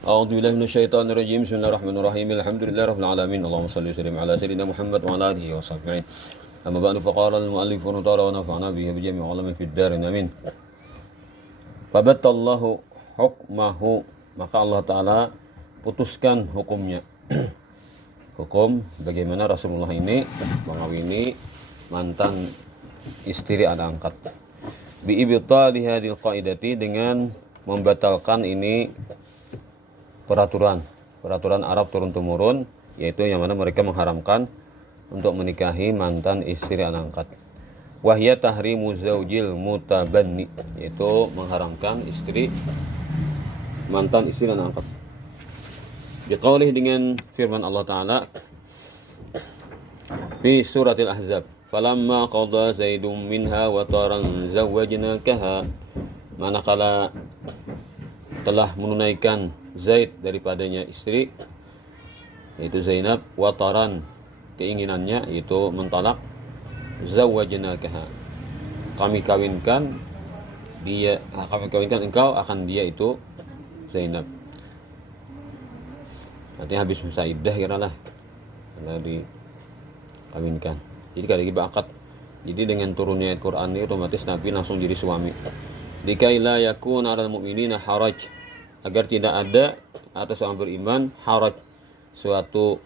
A'udzu billahi minasyaitonir rajim. Bismillahirrahmanirrahim. Alhamdulillahirabbil alamin. Allahumma shalli wa sallim ala sayyidina Muhammad wa ala alihi wa sahbihi. Amma ba'du faqala al-mu'allif rahimahullah wa nafa'ana bihi bi jami'i ulama fid darin amin. Fabattallahu hukmahu, maka Allah taala putuskan hukumnya. Hukum bagaimana Rasulullah ini mengawini mantan istri anak angkat. Bi ibtali hadhil qaidati, dengan membatalkan ini peraturan Arab turun temurun, yaitu yang mana mereka mengharamkan untuk menikahi mantan istri anak angkat. Wahya tahrimu zaujil mutabanni, yaitu mengharamkan mantan istri anak angkat. Biqaulih, dengan firman Allah Ta'ala di suratil Ahzab, falamma qada zaidum minha wa taran zawwajnakaha, manakala telah menunaikan Zaid daripadanya istri, yaitu Zainab, wataran, keinginannya yaitu mentalak, zawwajnakaha, kami kawinkan engkau akan dia, itu Zainab. Artinya habis masa iddah kiralah karena dikawinkan. Jadi kada lagi akad. Jadi dengan turunnya ayat Quran ini otomatis Nabi langsung jadi suami. Dikaila yakun 'alal mu'minina haraj, agar tidak ada atas orang beriman haraj, suatu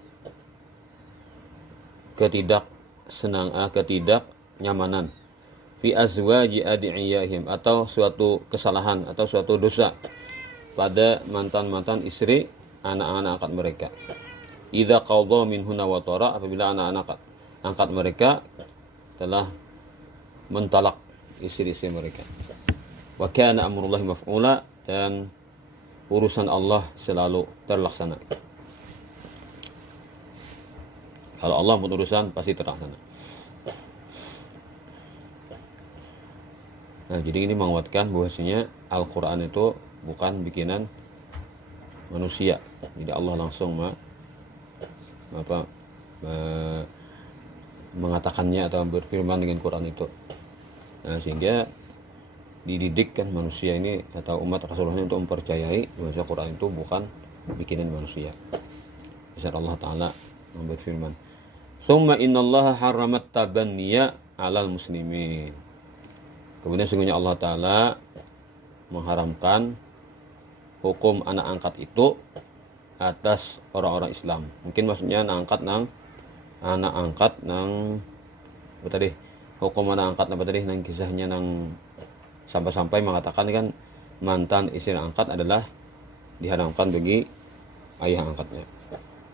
ketidaknyamanan, fi azwaji adi'iyahim, atau suatu kesalahan atau suatu dosa pada mantan-mantan istri anak-anak angkat mereka. Idza qadha minhunna wa tara, apabila anak-anak angkat mereka telah mentalak istri-istri mereka. Wa kana amrullahi maf'ula, dan urusan Allah selalu terlaksana. Kalau Allah buat urusan pasti terlaksana. Nah, jadi ini menguatkan bahwasanya Al-Qur'an itu bukan bikinan manusia. Jadi Allah langsung mengatakannya atau berfirman dengan Quran itu. Nah, sehingga dididik kan manusia ini atau umat Rasulullah untuk mempercayai bahwa Quran itu bukan bikinan manusia. Besar Allah Ta'ala berfirman, summa innallaha harramat tabanniya 'alal muslimin. Kemudian sungguhnya Allah Ta'ala mengharamkan hukum anak angkat itu atas orang-orang Islam. Mungkin maksudnya anak angkat nang apa tadi? Hukum anak angkat apa tadi? Nang kisahnya nang sampai-sampai mengatakan kan mantan istri angkat adalah diharamkan bagi ayah angkatnya.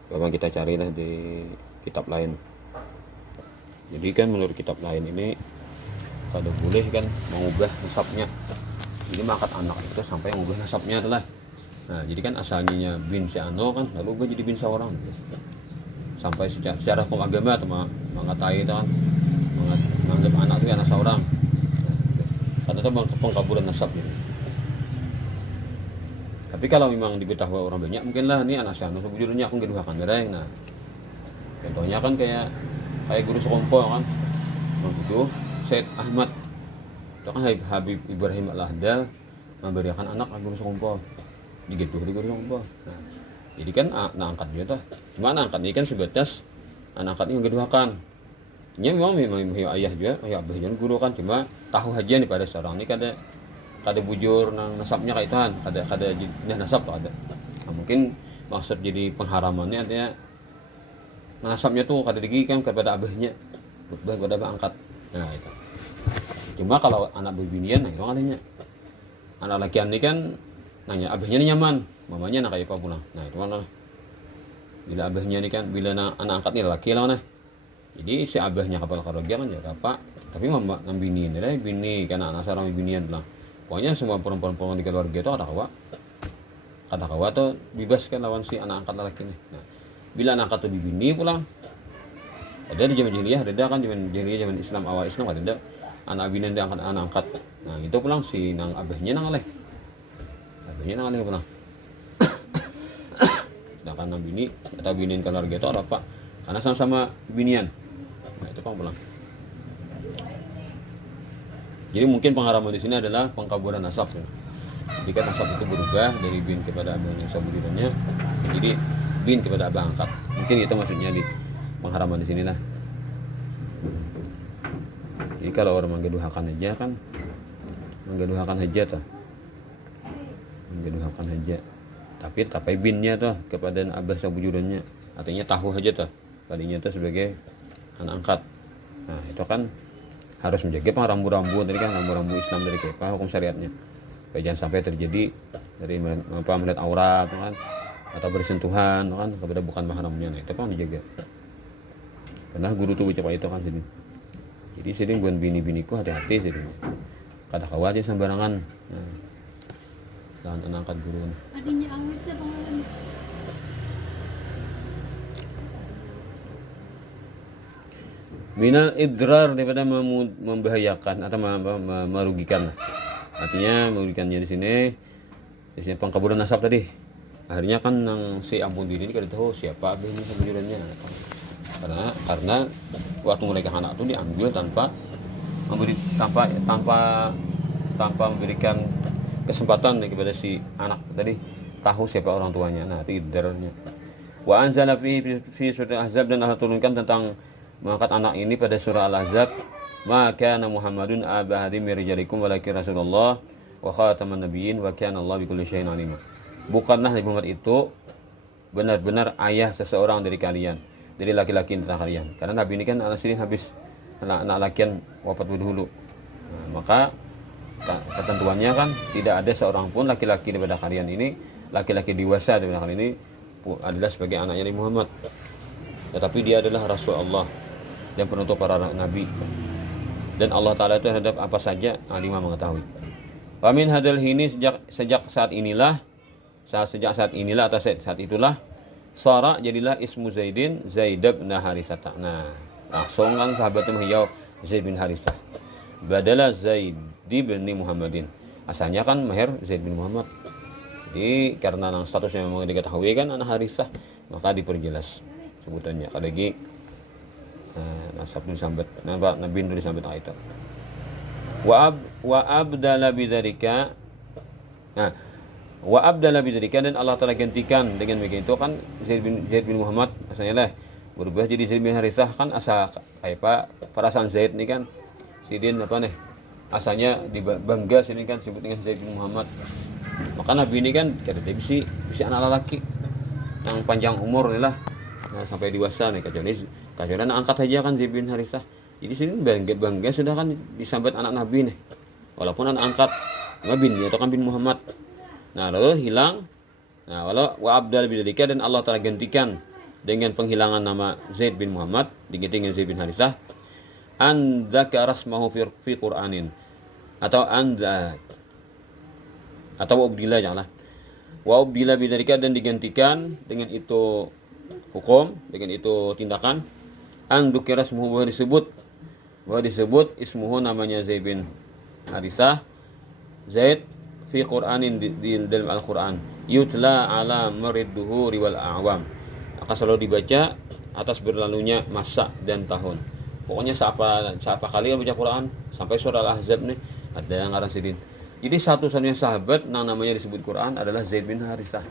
Memang kita carilah di kitab lain. Jadi kan menurut kitab lain ini kada boleh kan mengubah nasabnya. Jadi mengangkat anak itu sampai mengubah nasabnya adalah. Nah, jadi kan asalnya bin si ano kan lalu ubah jadi bin seorang. Sampai secara hukum agama atau mengatai itu kan menganggap anak itu anak seorang. Karena itu pengkaburan nasab gitu. Tapi kalau memang diketahui orang banyak, mungkinlah ini anak si ano sebujurnya aku ngeduhakan dereng. Nah, contohnya kan kayak guru sekompo kan, begitu Said Ahmad itu kan Habib Ibrahim Al-Ahdal memberikan anak guru sekompo gitu di guru sekompo. Nah, jadi kan anak angkat dia tuh, cuma anak angkat ini kan sebatas anak angkat ini ngeduhakan. Nya memang ayah juga, ayah abah juga guru kan, cuma tahu aja nih pada seorang ini kada bujur nang nasabnya kayak ituan, kada jinah nasab tuh ada. Nah, mungkin maksud jadi pengharamannya artinya nasabnya tuh kada digikan kepada abahnya, kepada abah angkat. Nah itu. Cuma kalau anak berbinian, nah itu kalinya anak lakian ini kan nanya abahnya ini nyaman, mamanya nak kayak apa pulang. Nah itu mana? Bila abahnya ini kan, bila anak angkat ini laki lah mana? Jadi si abahnya kapal karogia kan ya apa? Tapi mama ngambinin, ada bini karena anak seorang binian lah. Pokoknya semua perempuan-perempuan di keluarga itu kata kawa tuh bebaskan lawan si anak angkat laki ini. Nah, bila anak angkat tuh bini pulang, ada di zaman jahiliyah, ada kan zaman Islam, awal Islam ada anak bini yang anak angkat. Nah itu pulang si nang abahnya nang aleh pulang. Sedangkan nang bini atau binian keluarga itu ada apa? Karena sama-sama binian. Nah itu pulang. Jadi mungkin pengharaman di sini adalah pengkaburan nasab. Jadi kan nasab itu berubah dari bin kepada abah yang sabujudannya jadi bin kepada abah angkat. Mungkin itu maksudnya di pengharaman di sini lah. Jadi kalau orang menggeduhakan aja kan menggeduhakan haja tuh. Menggeduhakan haja. Tapi tapai binnya tuh kepada abah sabujudannya. Artinya tahu aja tuh. Tadinya tuh sebagai anak angkat. Nah, itu kan harus menjaga rambu-rambu tadi kan rambu-rambu Islam dari apa hukum syariatnya. Supaya jangan sampai terjadi dari melihat aurat kan atau bersentuhan kan kepada bukan mahramnya. Nah, itu kan dijaga. Karena guru tuh bicara itu kan jadi. Jadi sering buat bini-biniku hati-hati sering. Kada khawatir sembarangan. Nah, jangan anak angkat guru. Adanya awet sa pangalan. Minal idrar daripada membahayakan atau merugikan. Artinya merugikannya di sini pengkaburan nasab tadi. Akhirnya kan yang si ampun diri ini kada tahu siapa abah ini sebenarnya. Karena waktu mereka anak itu diambil tanpa memberikan kesempatan kepada si anak tadi tahu siapa orang tuanya. Nah, itu idrarnya. Wa anzala fi surah Al-Ahzab dan Allah turunkan tentang mengangkat anak ini pada surah Al-Ahzab, ma kana Muhammadun aba hadim min rijalikum walakin Rasulullah wa khataman nabiyyin wa kana Allah bikulli syai'in alim. Bukanlah Nabi Muhammad itu benar-benar ayah seseorang dari kalian, dari laki-laki di antara kalian. Karena Nabi ini kan anak sini habis anak lakian wafat dulu. Nah, maka ketentuannya kan tidak ada seorang pun laki-laki daripada kalian ini, laki-laki dewasa daripada kalian ini adalah sebagai anaknya Nabi Muhammad. Tetapi dia adalah Rasul Allah dan penutup para nabi. Dan Allah Ta'ala itu terhadap apa saja alimah mengetahui. Wa min hadal hini sejak saat inilah atau saat itulah Sara jadilah ismu Zaidin Zaid bin Harithah. Nah, langsung kan sahabat itu menghiyau Zaid bin Harithah. Badala Zaid bin Muhammadin. Asalnya kan mahir Zaid bin Muhammad. Jadi karena statusnya memang diketahui kan anak Harithah, maka diperjelas sebutannya. Kadagi nasab dulu sambat Nabi dulu sambat itu. Wa abdala bidzalika. Nah, wa abdala bidzalika dan Allah Taala gantikan dengan begitu kan Zaid bin Muhammad asalnya lah berubah jadi Zaid bin Harithah kan asal kayak apa perasaan Zaid ini kan sidin apa nih asalnya dibangga sini kan disebut dengan Zaid bin Muhammad. Maka Nabi ini kan kada bisa anak lelaki yang panjang umur nih lah. Nah, sampai dewasa nih kecuali anak angkat aja kan Zaid bin Harithah. Jadi sini bangga sudah kan disambat anak Nabi nih. Walaupun anak angkat bin atau kan bin Muhammad. Nah, lalu hilang. Nah, walau wa abdal bidzalika dan Allah Taala gantikan dengan penghilangan nama Zaid bin Muhammad diganti dengan Zaid bin Harithah. An dzakara asmahu fi Qur'anin atau ubdila janganlah. Wa ubdila bidzalika dan digantikan dengan itu hukum, dengan itu tindakan. An dzukira ismuhu bahwa disebut ismuhu namanya Zaid bin Harithah. Zaid fi Qur'anin di dalam Al-Qur'an yutla ala maridduhuri wal a'wam akan selalu dibaca atas berlalunya masa dan tahun. Pokoknya siapa kali yang baca Quran sampai surah Al-Ahzab nih ada yang ngarang sidin. Jadi satu-satunya sahabat yang namanya disebut Quran adalah Zaid bin Harithah.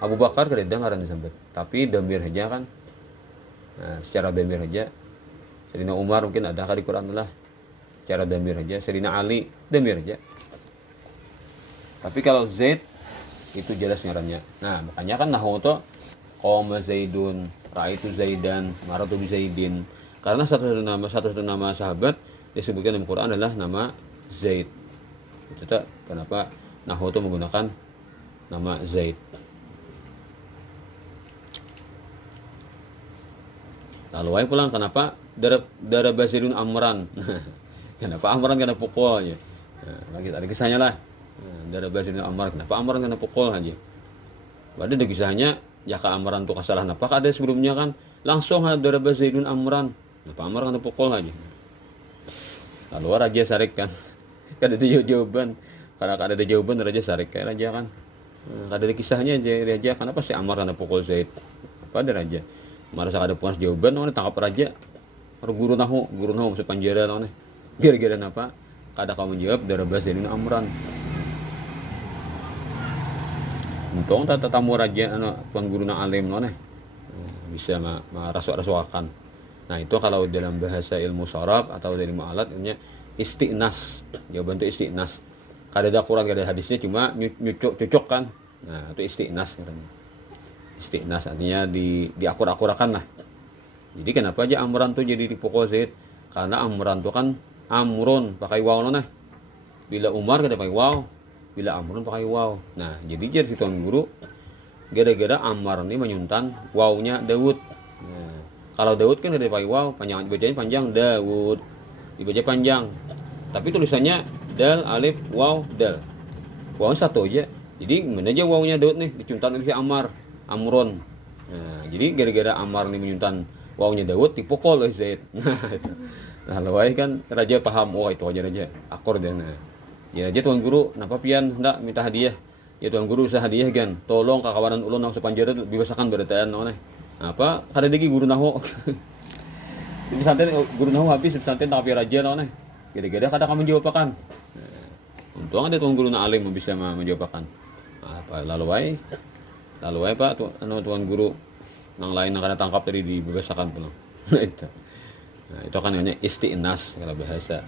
Abu Bakar kada ngarang disebut, tapi damir aja kan. Nah, secara damir aja Sayyidina Umar mungkin ada kali Quran lah. Secara damir aja Sayyidina Ali damir aja. Tapi kalau Zaid itu jelas ngarannya. Nah, makanya kan nahwu itu qoma Zaidun, ra'aitu Zaidan, maratu bi Zaidin. Karena satu nama sahabat disebutkan dalam Quran adalah nama Zaid. Itu tak kenapa nahwu itu menggunakan nama Zaid. Lalu wae pulang kenapa daraba Zaidun Amran. Kenapa Amran kena pukulnya? Nah, lagi ada kisahnya lah. Daraba Zaidun Amran, kenapa Amran kena pukul aja? Padahal ada kisahnya jaka Amran itu kesalahan apa ada sebelumnya kan langsung daraba Zaidun Amran. Kenapa Amran kena pukul aja? Lalu raja sarik kan. Kada ada jawaban. Karena kada ada jawaban raja sarik kayak raja kan. Kada ada kisahnya raja kenapa si Amran kena pukul Zaid? Apa ada raja? Merasa kada puas jawaban, mana tangkap raja. Guru nahu masuk penjara nih. Gara-gara apa? Kada kau menjawab daraba Zaidun Amran. Untung tamu raja tuan guru na alim no bisa marasuk-rasukakan. Nah itu kalau dalam bahasa ilmu sharaf atau dari ilmu alat namanya istiqnas. Jawaban itu istiqnas. Kada Quran kada hadisnya cuma cocok kan. Nah itu istiqnas katanya. Istiqnas artinya diakur-akurakan lah. Jadi kenapa aja amran tuh jadi dipokok zaid? Karena amran tuh kan amrun pakai waw nah. Bila Umar kada pakai waw, bila amrun pakai waw. Nah, jadi si tuan guru gara-gara Ammar ini menyuntan wawnya Daud. Nah, kalau Daud kan kada pakai waw, panjang dibacanya panjang Daud. Dibaca panjang. Tapi tulisannya dal alif waw dal. Waw satu aja. Jadi mana aja wawnya Daud nih dicuntan oleh si Ammar, Amrun. Nah, jadi gara-gara Ammar ini menyuntan wawnya Daud dipukul oleh Zaid. Nah, lawai kan raja paham, oh itu aja akor dan ya aja tuan guru, napa pian hendak minta hadiah. Ya tuan guru usah hadiah gan. Tolong kakawanan ulun nang sepanjara biasakan berataan naon apa kada degi guru naho. Di pesantren guru naho habis pesantren tapi raja naon Gede-gede kada kamu jawabakan. Untung ada tuan guru na alim bisa menjawabakan. Apa lalu wae Pak tuan guru nang lain nang kada tangkap tadi dibebasakan pulang. Itu. Nah, itu kan namanya istiqnas kalau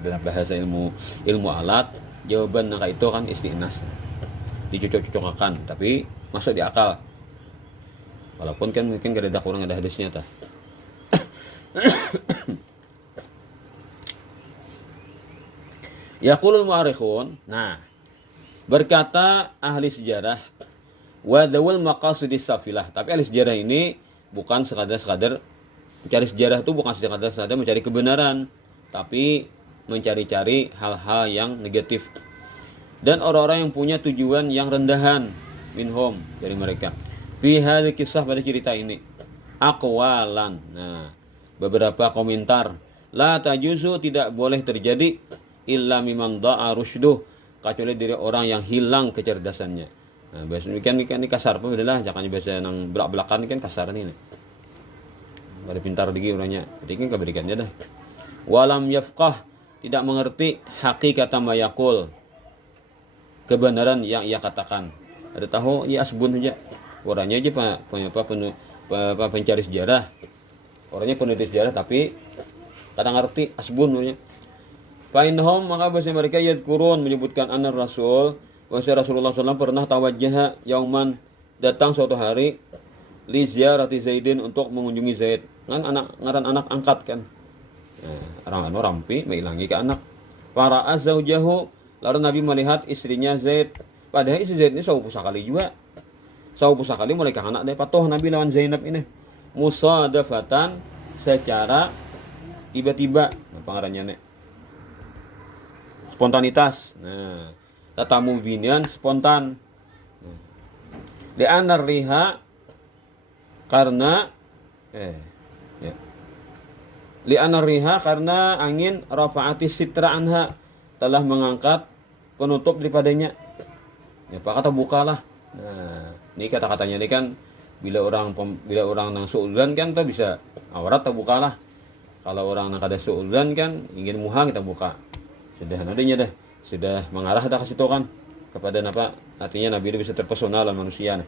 dalam bahasa ilmu alat, jawaban nangka itu kan istiqnas. Dicocok-cocokakan, tapi masuk di akal. Walaupun kan mungkin gak ada kurang ada hadisnya tah. Yaqulul mu'arikhun. Nah, berkata ahli sejarah wa dzawul maqasidis safilah. Tapi ahli sejarah ini bukan sekadar mencari sejarah itu bukan sekadar mencari kebenaran, tapi mencari-cari hal-hal yang negatif. Dan orang-orang yang punya tujuan yang rendahan minhum dari mereka. Fi hadhihi kisah pada cerita ini. Aqwalan. Nah, beberapa komentar. La tajuzu tidak boleh terjadi illa mimman da'a rusyduh kecuali dari orang yang hilang kecerdasannya. Nah, bahasa ini kasar apa beda jangan bahasa nang belak-belakan kan kasar ini. Pada pintar lagi orangnya. Jadi kan keberikannya dah. Walam yafqah tidak mengerti hakikat mayakul kebenaran yang ia katakan. Ada tahu ya asbun saja. Orangnya aja pencari sejarah. Orangnya peneliti sejarah tapi kadang ngerti asbun orangnya. Fa'inhum maka bahasa mereka yadkurun menyebutkan anna Rasul bahwa Rasulullah SAW pernah tawajjah yauman datang suatu hari li ziyarati Zaidin untuk mengunjungi Zaid. Kan ngaran anak angkat kan. Nah, orang rampi mengilangi ke anak. Para azaujahu lalu Nabi melihat istrinya Zaid. Padahal istri Zaid ini saupu sakali juga. Saupu sakali mulai ke anak dari patoh Nabi lawan Zainab ini. Musadafatan secara tiba-tiba. Nah, pengarannya nih. Spontanitas. Nah, tatamu binian spontan. Li'anar riha karena li'anar riha karena angin rafa'ati sitra anha telah mengangkat penutup daripadanya. Ya Pak kata bukalah. Nah, ini kata-katanya ini kan bila orang nang suudzon kan kita bisa aurat tak bukalah. Kalau orang nang kada suudzon kan ingin muha kita buka. Sudah adanya dah. Sudah mengarah dah ke situ kan kepada apa? Artinya Nabi itu bisa terpesona dalam manusia. Nah,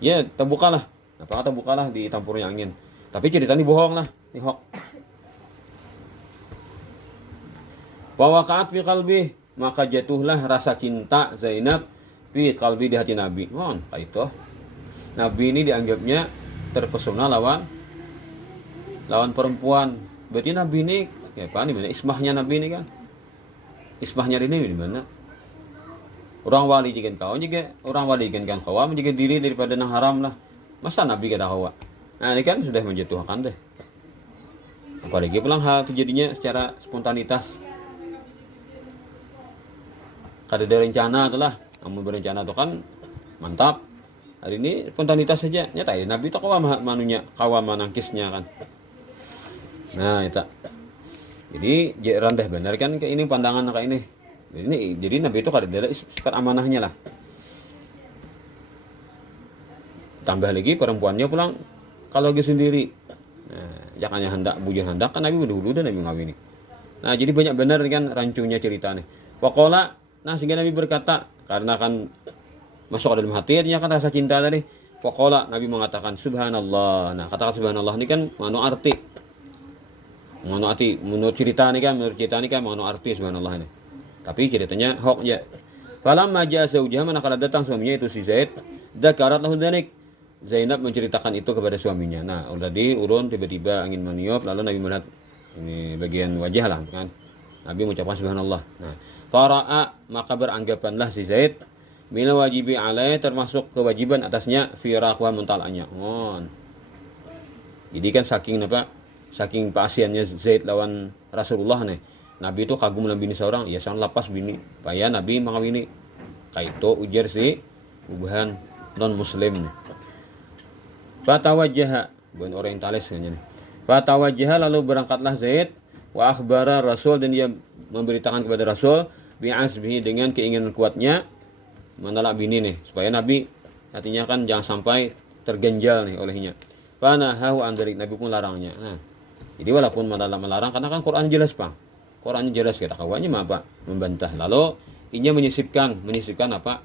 ya terbukalah. Apa kata bukalah ditampurnya angin. Tapi ceritanya bohong lah, ini hoax. Wa waqa'at fi qalbi, maka jatuhlah rasa cinta Zainab fi qalbi di hati Nabi. Kayak itu. Nabi ini dianggapnya terpesona lawan perempuan. Berarti Nabi ini ya apa nih mana ismahnya Nabi ini kan? Ismahnya ini di mana? Orang wali jikan kau juga orang wali jikan kau menjaga diri daripada nang haram lah. Masa Nabi kada hawa? Nah ini kan sudah menjatuhkan deh. Apalagi pulang hal terjadinya secara spontanitas. Kada ada rencana itulah. Namun berencana itu kan mantap. Hari ini spontanitas saja. Nyata ya Nabi itu kawa manangkisnya kan. Nah itu. Jadi rendah benar kan kayak ini pandangan kayak ini. Jadi Nabi itu kada ada sifat amanahnya lah. Tambah lagi perempuannya pulang kalau lagi sendiri. Nah, jangannya hendak bujur hendak kan Nabi dulu dan Nabi ngawini. Nah, jadi banyak benar kan rancunya cerita nih. Waqala, nah sehingga Nabi berkata karena kan masuk ke dalam hati, artinya kan rasa cinta tadi. Faqala, Nabi mengatakan subhanallah. Nah, kata subhanallah ini kan mengandung arti. Mengandung arti menurut cerita ini kan mengandung arti subhanallah ini. Tapi ceritanya hoax ya. Falamma jaa zaujah, manakala datang suaminya itu si Zaid, dzakarat lahu dzalik. Zainab menceritakan itu kepada suaminya. Nah, tadi urun tiba-tiba angin meniup, lalu Nabi melihat ini bagian wajah lah kan. Nabi mengucapkan subhanallah. Nah, fara'a, maka beranggapanlah si Zaid bila wajibi alaih, termasuk kewajiban atasnya firaqwa mentalanya. Oh. Jadi kan saking pasiannya Zaid lawan Rasulullah nih. Nabi itu kagum dengan bini seorang, ya sangat lapas bini. Paya Nabi mengawini. Kaito ujar si ubahan non muslim. Fatawajjaha, bukan orientalis nih. Fatawajjaha, lalu berangkatlah Zaid wa akhbara Rasul, dan dia memberitakan kepada Rasul bi'azbihi, dengan keinginan kuatnya menolak bini nih, supaya Nabi artinya kan jangan sampai terganjal nih olehnya. Fanahahu an dzalik, Nabi pun larangnya. Nah, jadi walaupun melarang karena kan Quran jelas, Pak. Quran jelas, kata kawannya apa? Membantah. Lalu inya menyisipkan apa?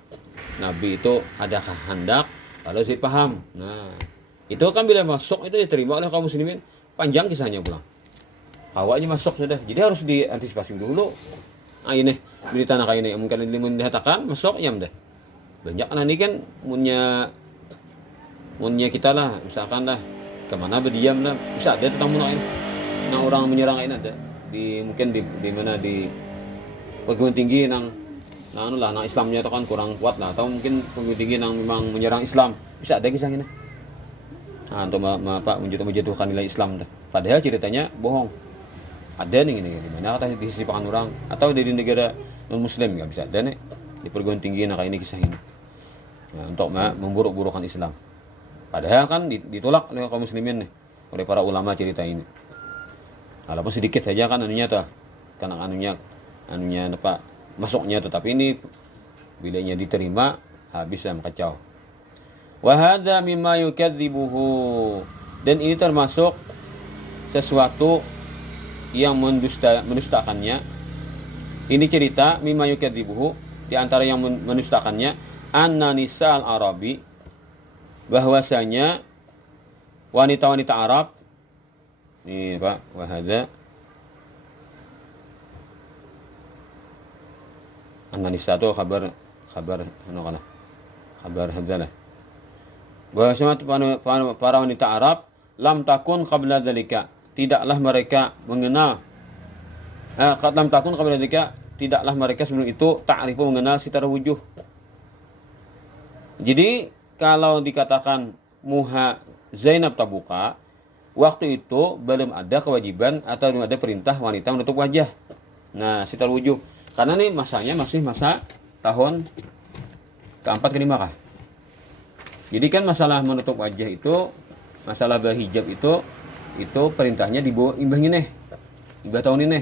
Nabi itu ada kehendak, lalu si paham. Nah, itu kan bila masuk itu diterima oleh kaum muslimin. Panjang kisahnya pulang. Kawannya masuk sudah. Jadi harus diantisipasi dulu. Ah ini berita nak ini mungkin dikatakan masuk ya deh. Banyak nah ini kan munnya kita lah, misalkan lah kemana berdiam lah, bisa ada tentang munah ini. Nah orang menyerang ini ada mungkin di mana di perguruan tinggi nang Islamnya itu kan kurang kuat lah, atau mungkin perguruan tinggi nang memang menyerang Islam, bisa ada kisah ini. Nah, untuk menjatuhkan nilai Islam dah. Padahal ceritanya bohong. Ada nih ini di mana kata disisipakan orang, atau di negara non muslim nggak bisa ada nih di perguruan tinggi nak ini kisah ini. Nah, untuk memburuk-burukkan Islam. Padahal kan ditolak oleh kaum muslimin nih, oleh para ulama cerita ini. Walaupun sedikit saja kan anunya tuh, karena anunya apa masuknya, tetapi ini bilanya diterima habis dan kacau. Wa hadza mimma yukadzibuhu, dan ini termasuk sesuatu yang mendustakannya. Ini cerita mimma yukadzibuhu, di antara yang mendustakannya anna nisa'al arabi, bahwasanya wanita-wanita Arab ini Pak, wa hadza anna nisa' itu kabar hadzalah, bahwasanya para wanita Arab lam takun qabla dzalika, tidaklah mereka mengenal lam takun qabla dzalika, tidaklah mereka sebelum itu ta'rifu mengenal sitar wujuh. Jadi kalau dikatakan muha Zainab tabuka, waktu itu belum ada kewajiban atau belum ada perintah wanita menutup wajah. Nah, sitar wujuh. Karena nih masanya masih masa tahun keempat kelima kah. Jadi kan masalah menutup wajah itu, masalah berhijab itu perintahnya di bawah imbah ini, imbah tahun ini.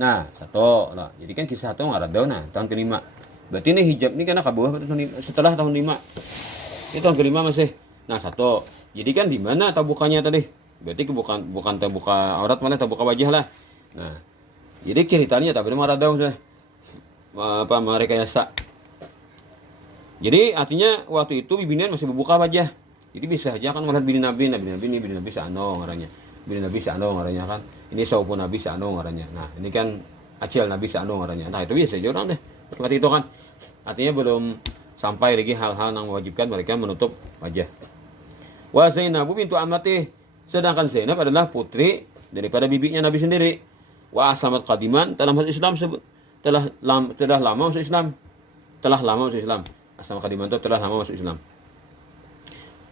Nah, satu lah. Jadi kan kisah satu ngarad daun, nah tahun kelima. Berarti ini hijab ini karena kabuah setelah tahun 5. Itu tahun kelima masih. Nah, satu. Jadi kan di mana tabukannya tadi? Berarti bukan tabuka aurat, malah tabuka wajah lah. Nah, jadi ceritanya tapi ngarad daun sudah. Apa mereka yasa. Jadi artinya waktu itu bibinian masih berbuka wajah. Jadi bisa aja kan melihat bini Nabi sa'ano ngarannya. Bini Nabi sa'ano ngarannya kan. Ini saupun Nabi sa'ano ngarannya. Nah, ini kan acil Nabi sa'ano ngarannya. Nah, itu biasa aja orang deh. Seperti itu kan. Artinya belum sampai lagi hal-hal yang mewajibkan mereka menutup wajah. Wa Zainabu bintu amati, sedangkan Zainab adalah putri daripada bibinya Nabi sendiri. Wa aslamat qadiman, telah masuk Islam telah lama masuk Islam. Aslam qadiman itu telah lama masuk Islam.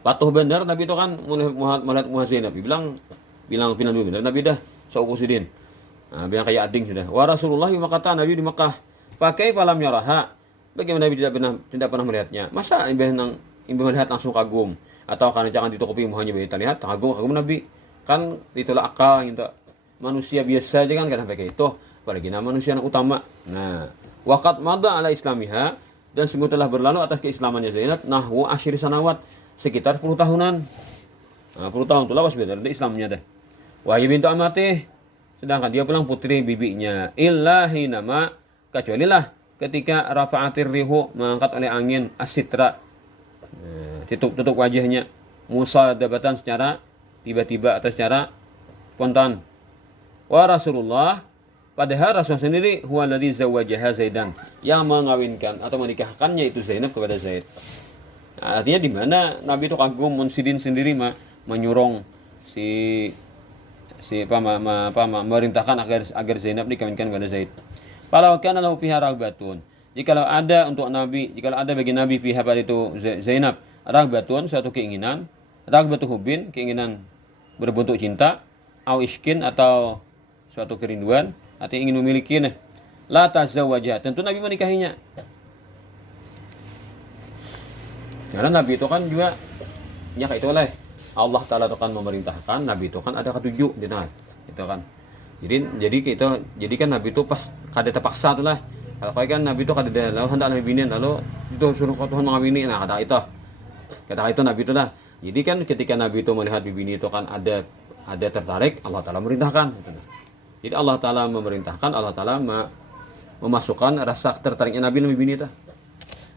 Patuh benar Nabi itu kan melihat Zainab, bilang benar Nabi dah saukusidin. Nah, bilang kayak ading sudah. Wa Rasulullah kata Nabi di Mekah, pakai falam yaraha. Bagaimana Nabi tidak pernah melihatnya? Masa imbah melihat langsung kagum, atau karena jangan ditutupi muhanya kita lihat kagum Nabi? Kan itulah akal gitu. Manusia biasa aja kan pakai itu, apalagi manusia yang utama. Nah, waqad madha ala islamiha, dan sungguh telah berlalu atas keislamannya Zainab nahwu asyri sanawat, sekitar 10 tahunan. Nah, 10 tahun itu lawas benar di Islamnya dah. Wahyu bintu amati, sedangkan dia pulang putri bibinya. Illahi nama, kecuali lah ketika rafa'atir rihu, mengangkat oleh angin asitra Tutup wajahnya, musadabatan secara tiba-tiba atau secara spontan. Wa Rasulullah, padahal Rasul sendiri huwa alladzi zawwajaha Zaidan, yang mengawinkan atau menikahkannya itu Zainab kepada Zaid. Nah, artinya di mana Nabi itu kagum Munsidin sendiri menyurong si memerintahkan agar Zainab dikawinkan kepada Zaid. Kalau kana lahu fiha raghbatun, jikalau ada untuk Nabi, jikalau ada bagi Nabi fiha pada itu Zainab raghbatun, suatu keinginan, raghbatu hubin, keinginan berbentuk cinta, au iskin, atau suatu kerinduan, artinya ingin memiliki, la tazawwajah, tentu Nabi menikahinya. Karena Nabi itu kan juga ya kayak itulah Allah Ta'ala itu kan memerintahkan, Nabi itu kan ada ketujuh gitu kan. Jadi kan Nabi itu pas kada terpaksa tuh lah. Kalau kan Nabi itu kada ada lalu hendak Nabi binin, lalu itu suruh Tuhan mengawini, nah kata itu Nabi itu lah. Jadi kan ketika Nabi itu melihat bibini itu kan ada tertarik, Allah Ta'ala merintahkan gitu. Jadi Allah Ta'ala memerintahkan, Allah Ta'ala memasukkan rasa tertariknya Nabi lebih bini itu.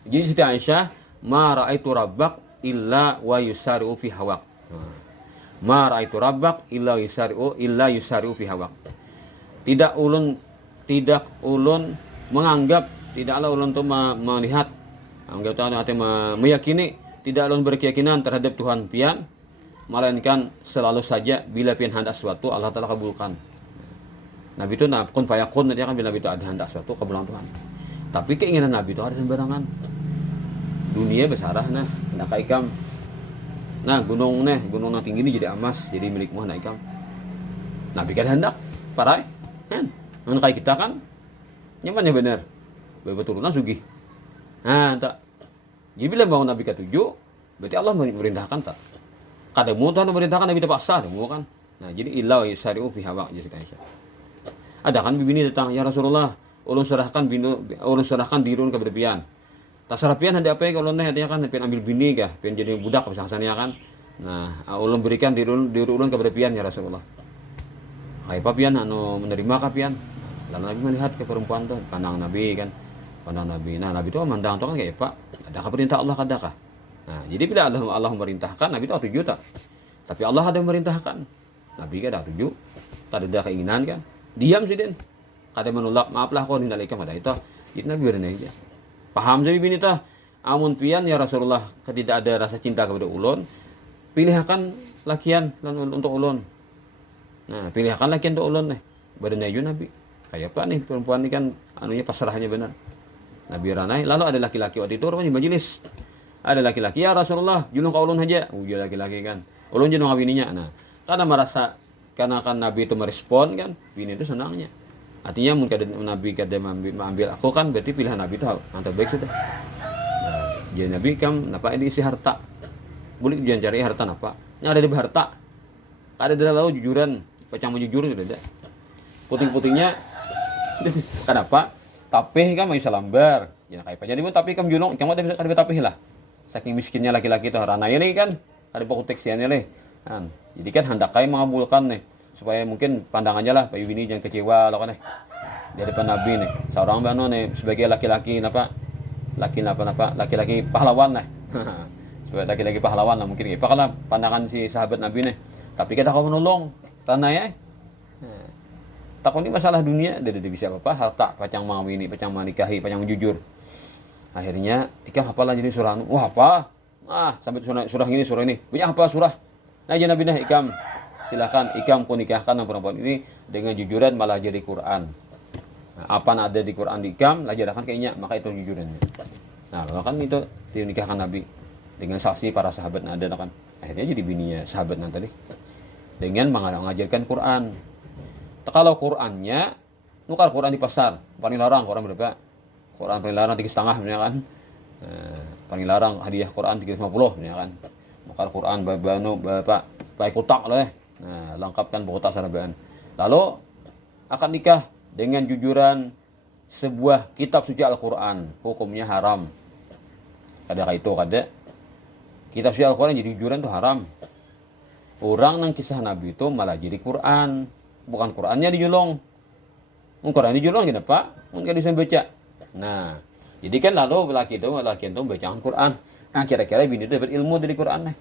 Jadi Siti Aisyah, ma ra'aitu rabbak illa wa yusari'u fi hawaq. Ma ra'aitu rabbak illa yusari'u fi hawaq. Tidak ulun menganggap, tidaklah ulun itu melihat, meyakini, tidak ulun berkeyakinan terhadap Tuhan pian, melainkan selalu saja bila pian hendak sesuatu Allah Ta'ala kabulkan. Nabi itu kun fayakun, dia kan bila itu ada hendak sesuatu kabulkan Tuhan. Tapi keinginan Nabi itu ada sembarangan. Dunia besarah hendak ikam. Gunung nang tinggi ini jadi emas, jadi milikmu hendak ikam. Nabi kan hendak parai kan. Mun kayak kita kan nyamannya bener. Beturunan sugih. Tak. Jadi bila bangun Nabi ke-7, berarti Allah memerintahkan tak. Kada mudah memerintahkan Nabi terpaksa, kan. Nah, jadi illa yusari'u fi hawa jadi Aisyah. Ada kan bibini datang, ya Rasulullah, ulun serahkan dirun ke berpian. Tak serapian hendak apa kalau artinya kan pengen ambil bini kah, pengen jadi budak misalnya kan. Nah, ulun berikan dirun ke berpian ya Rasulullah. Hai pian menerima kah pian? Lalu Nabi melihat ke perempuan tuh, pandang Nabi. Nah, Nabi itu memandang tuh kan kayak Pak, adakah perintah Allah kadakah? Nah, jadi bila Allah memerintahkan, Nabi itu setuju tak? Tapi Allah ada memerintahkan. Nabi kan ada setuju, tak ada keinginan kan? Diam sih den. Kada menolak, maaflah kau hendak ikam ada itu. Jadi Nabi berenang aja. Paham jadi bini tah. Amun pian ya Rasulullah, tidak ada rasa cinta kepada ulun, pilihkan lakian untuk ulun. Nah, pilihkan lakian untuk ulun Berenang aja Nabi. Kayak apa nih perempuan ini kan anunya pasrahnya benar. Nabi ranai, lalu ada laki-laki waktu itu orang di majelis. Ada laki-laki, ya Rasulullah, julung ka ulun aja. Ujian laki-laki kan. Ulun julung ka bininya. Nah, karena kan Nabi itu merespon kan, bini itu senangnya. Artinya mungkin Nabi kada mengambil aku kan, berarti pilihan Nabi itu yang terbaik sudah. Nah, jadi Nabi kan napa ini isi harta. Boleh jangan cari harta napa. Yang ada di harta. Ada di lalu jujuran, pacang jujur gitu ada. Puting-putingnya kenapa? Tapih kan mau salambar. Ya kayak jadi pun tapi kam julung, kamu ada tapih lah. Saking miskinnya laki-laki itu rananya ini kan ada pokok teksiannya leh. Kan. Jadi kan hendak kai mengabulkan supaya mungkin pandangannya lah Pak Yuni jangan kecewa loh kan di depan Nabi seorang bano sebagai laki-laki laki-laki pahlawan sebagai laki-laki pahlawan lah mungkin apa lah pandangan si sahabat Nabi tapi kita kau menolong tanah takut ini masalah dunia dia bisa apa harta pacang mengawini pacang menikahi pacang jujur akhirnya ikam hafalah jadi surah wah apa sampai surah ini banyak apa surah jangan Nabi ikam silakan ikam pun nikahkan perempuan ini dengan jujuran malah jadi Quran. Nah, apa ada di Quran di ikam lajarkan kayaknya maka itu jujurannya. Nah, kan itu dinikahkan Nabi dengan saksi para sahabat ada kan. Akhirnya jadi bininya sahabat tadi dengan mengajarkan Quran. Kalau Qurannya nukar Quran di pasar paling larang Quran berapa? Quran paling larang 3,5 benar kan. Paling larang hadiah Quran 350 benar kan. Nukar Quran bapak baik kotak lah. Nah, lengkapkan kotak sarabaan. Lalu akan nikah dengan jujuran sebuah kitab suci Al-Quran. Hukumnya haram. Ada itu kada. Kitab suci Al-Quran jadi jujuran itu haram. Orang nang kisah Nabi itu malah jadi Quran. Bukan Qurannya dijulung. Quran dijulung kenapa? Mungkin bisa baca. Nah, jadi kan lalu laki itu bacaan Quran. Nah, kira-kira bini itu dapat ilmu dari Quran nih.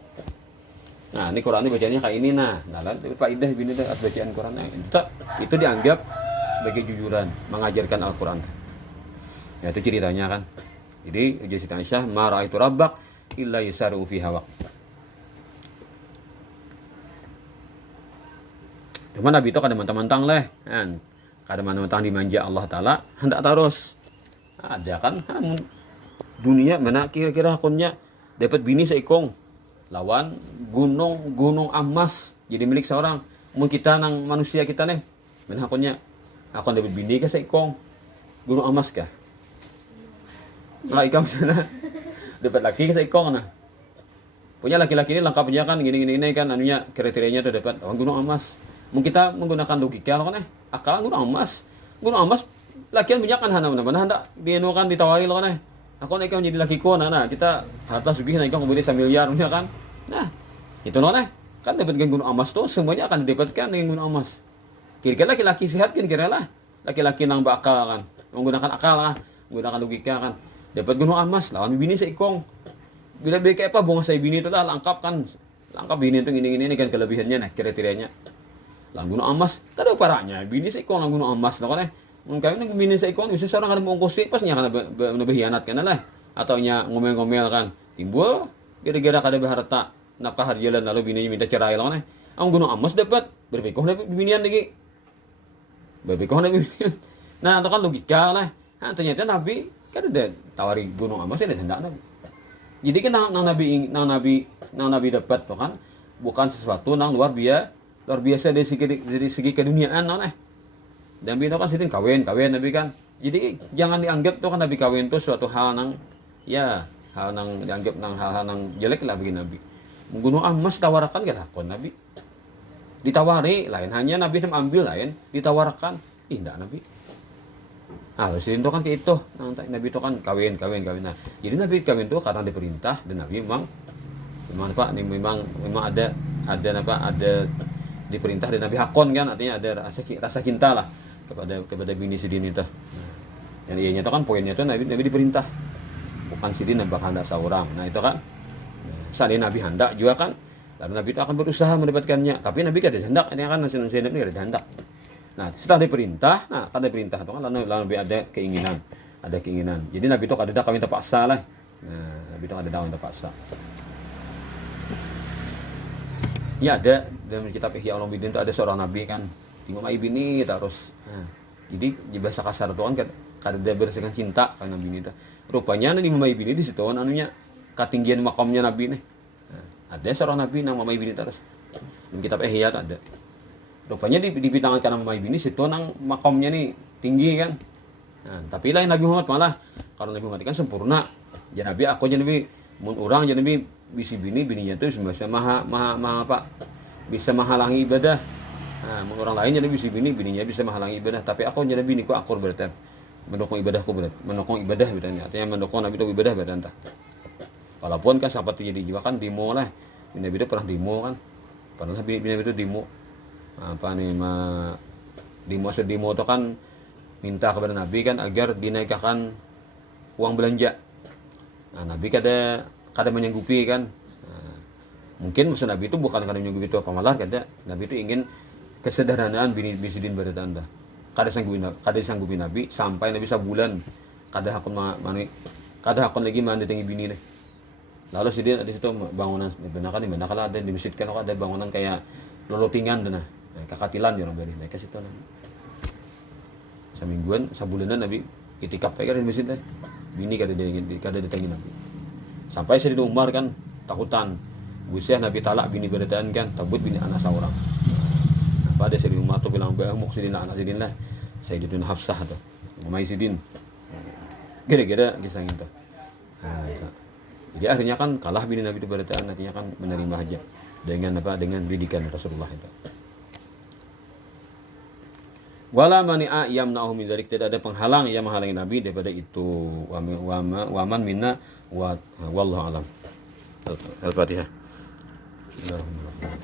Nah, ini Quran ini bacanya kayak ini nah dapat faedah bini itu bacaan Quran. Itu dianggap sebagai jujuran, mengajarkan Al-Quran. Ya itu ceritanya kan. Jadi ujar Siti Aisyah, "Ma ra'aitu rabbak illa yusaru fi hawak." Cuma Nabi itu kadang mentang-mentang leh, kan. Kadang mentang-mentang dimanja Allah Ta'ala, hendak terus. Ada kan, dunia mana kira-kira akunnya dapat bini seikong. Lawan gunung emas jadi milik seorang. Mun kita nang manusia kita nih, mana akunnya akun dapat bini ke seikong. Gunung emas kah? Nah, ikam sana dapat laki ke seikong nah. Punya laki-laki ini lengkapnya kan gini kan anunya kriterianya tuh dapat gunung emas. Mungkin kita menggunakan logika kan akal gunung emas lakian banyak kan mana hendak dienukan ditawari lo kan aku naik menjadi laki ko nah kita harta sugih naik kemudian 1 miliar kan nah itu loh kan dapatkan gunung emas tuh semuanya akan didapatkan dengan gunung emas kira-kira laki-laki sehat kan kira lah laki-laki nang bakal kan menggunakan akal lah menggunakan logika kan dapat gunung emas lawan bini seikong bila kayak apa bunga saya bini itu lah lengkap bini itu ini kan kelebihannya nah kriterianya lang gunung emas tak ada parahnya bini seikong lang gunung emas lah kan mungkin ini bini seikong bisa seorang ada mengungkusi pasnya kan berkhianat kan lah atau nya ngomel-ngomel kan timbul gara-gara kada berharta nafkah harjalan lalu bininya minta cerai lah kan ang gunung emas dapat berbekoh dapat binian lagi berbekoh dapat binian nah itu kan logika lah nah, ternyata Nabi kan ada tawari gunung emas ya hendak Nabi jadi kan nang Nabi dapat tuh kan bukan sesuatu nang luar biasa dari segi keduniaan nah Nabi itu kan sering kawin Nabi kan jadi jangan dianggap tuh kan Nabi kawin tuh suatu hal nang dianggap nang hal-hal nang jelek lah bagi Nabi gunung emas tawarkan gak lakon Nabi ditawari lain hanya Nabi ambil lain ditawarkan indah Nabi sering itu kan kayak itu Nabi itu kan kawin nah jadi Nabi kawin tuh karena diperintah dan Nabi memang ada diperintah dan Nabi hakon kan artinya ada rasa cinta lah kepada bini sidin itu. Yang ianya itu kan poinnya itu Nabi diperintah. Bukan sidin yang bakal hendak seorang. Nah itu kan saat Nabi hendak juga kan lalu Nabi itu akan berusaha mendapatkannya. Tapi Nabi kada hendak ini kan nasi Nabi kada hendak. Nah setelah diperintah, kan diperintah itu kan lalu Nabi ada keinginan. Jadi Nabi itu kada kawin terpaksa lah. Nah Nabi itu kada kawin terpaksa. Ya ada dalam kitab Ihya Ulumuddin itu ada seorang nabi kan Imam bini terus jadi di bahasa kasar itu kan kada bersihkan cinta kan nabi ini rupanya di Imam bini di situ anunya ketinggian makamnya nabi nih ada seorang nabi nang Imam bini terus di kitab Ihya kan ada rupanya di bitangan kan Imam bini situ nang makamnya nih tinggi kan tapi lain Nabi Muhammad malah karena Nabi Muhammad kan sempurna ya nabi aku jadi nabi mun orang jadi nabi bisi bininya itu bisa bisa menghalangi ibadah. Nah, orang lain jadi bininya bisa menghalangi ibadah, tapi aku jadi biniku akur berarti mendukung ibadahku berarti, mendukung ibadah berarti. Artinya mendukung Nabi itu ibadah berarti. Walaupun kan sahabat jadi juga kan demo lah. Nabi itu pernah demo kan. Pernah Nabi itu demo. Demo itu kan minta kepada Nabi kan agar dinaikkan uang belanja. Nah, Nabi kada menyanggupi kan mungkin maksud Nabi itu bukan karena menyanggupi itu apa malah kata Nabi itu ingin kesederhanaan bini sidin pada anda kada sanggupi Nabi sampai Nabi sebulan kada hakun lagi mandatangi bini deh lalu sidin di situ bangunan benar kala ada di masjid kan ada bangunan kayak lolotingan dana kakatilan di orang beri naik ke situ Nabi semingguan sebulanan Nabi itikaf kayak di masjid deh bini kada ditangi Nabi sampai Sayyidina Umar kan takutan Busyah Nabi talak bini berdaan kan tabut bini anak seorang pada Sayyidina Umar tu bilang bahwa Sayyidina anak Sayyidina lah Sayyidina Hafsah tu Umay Sidin gara-gara kisah itu jadi akhirnya kan kalah bini Nabi itu berdaan akhirnya kan menerima aja dengan didikan Rasulullah itu wala mani'a yamna'uhu min dzalik tidak ada penghalang yang menghalangi Nabi daripada itu waman minna wallahu alam. Al-Fatihah. Bismillahirrahmanirrahim.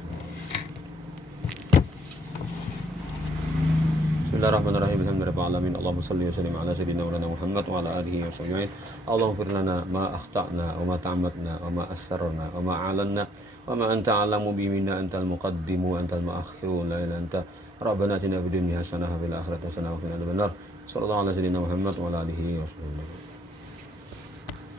Bismillahirrahmanirrahim. Alhamdulillahirabbil alamin. Allahumma shalli wa sallim ala sayyidina Muhammad wa ala alihi wa sahbihi. Allahumma fir lana ma akhtana wa ma ta'ammadna wa ma asrarna wa ma a'lanna wa ma anta a'lamu bi minna antal muqaddimu wa antal mu'akhiru la ilaha anta. Rabbana atina fid dunya hasanah wa fil akhirati hasanah wa qina adzabannar. Sallallahu ala sayyidina Muhammad wa ala alihi wa sahbihi.